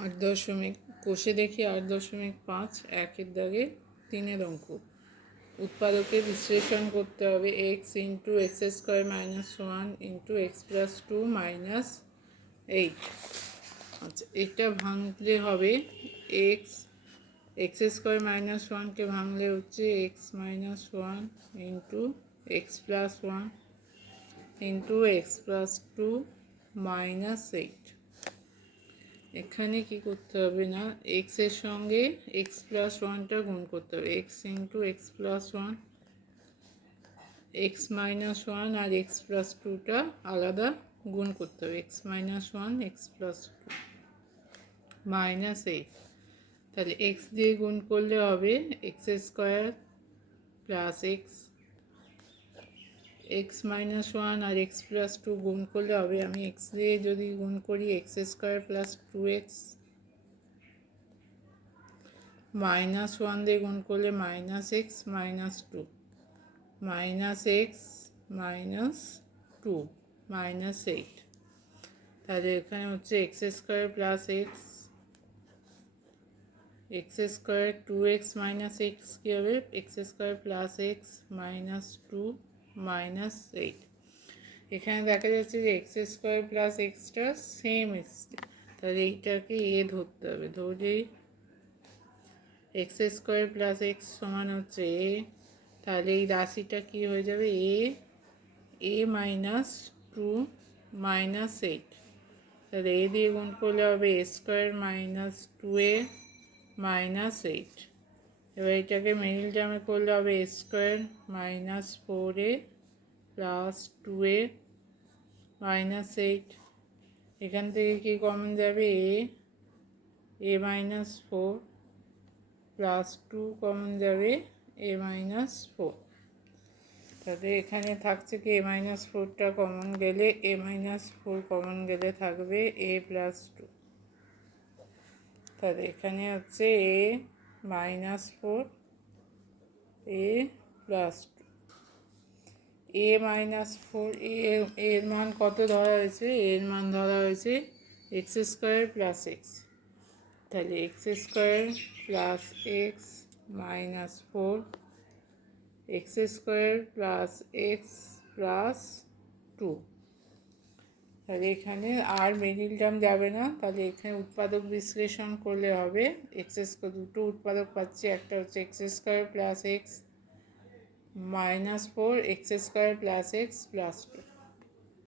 8 দশমিক কোষে দেখি 8.5 একের দাগে 3-এর অঙ্ক। উৎপাদকে বিশ্লেষণ করতে হবে x into x square minus 1 into x plus 2 minus 8। আচ্ছা, এটা ভাঙলে হবে এক্স স্কোয়ার মাইনাস 1কে ভাঙলে হচ্ছে x minus 1 into x plus 1 into x plus 2 minus 8। এখানে কি করতে হবে না, এক্স এর সঙ্গে এক্স প্লাস 1টা গুণ করতে হবে। X into x plus 1, x minus 1 আর এক্স প্লাস 2টা আলাদা গুণ করতে হবে। X minus 1 x plus 2 minus 8। তাহলে এক্স দিয়ে গুণ করলে হবে x square plus x minus 1 আর এক্স প্লাস 2 গুণ করলে হবে, আমি এক্স দিয়ে যদি গুণ করি x square plus 2x, minus 1 দিয়ে গুণ করলে minus x minus 2, minus x minus 2 minus 8। তাহলে এখানে হচ্ছে x square plus x square 2x minus x কী হবে, x square plus x minus 2 minus 8। এখানে দেখা যাচ্ছে যে এক্স স্কোয়ার প্লাস এক্সটা সেম এসছে, তাহলে এইটাকে এ ধরতে হবে। ধরেই এক্স স্কোয়ার প্লাস এক্স সমান হচ্ছে এ, তাহলে এই রাশিটা কি হয়ে যাবে এ মাইনাস 2 মাইনাস 8। তাহলে এ দিয়ে গুণ করলে হবে a square minus 2a minus 8। এবার এটাকে মিডল টার্মে করলে হবে a square minus 4a plus 2a minus 8। এখান থেকে কি কমন যাবে, এ মাইনাস 4 প্লাস 2 কমন যাবে এ মাইনাস 4। তাহলে এখানে থাকছে কি এ মাইনাস 4টা কমন গেলে এ মাইনাস 4 কমন গেলে থাকবে এ প্লাস 2। তাহলে এখানে হচ্ছে এ মাইনাস 4 এ প্লাস 2। এ মাইনাস 4 এর মান কত ধরা হয়েছে, এর মান ধরা হয়েছে এক্স স্কোয়ার প্লাস এক্স। তাহলে x square plus x minus 4 x square plus x plus 2। তাহলে এখানে আর মিডিল টার্ম যাবে না, তাহলে এখানে উৎপাদক বিশ্লেষণ করলে হবে এক্স স্কোয়ার, দুটো উৎপাদক পাচ্ছি, একটা হচ্ছে x square plus x minus 4 x square plus x plus 2।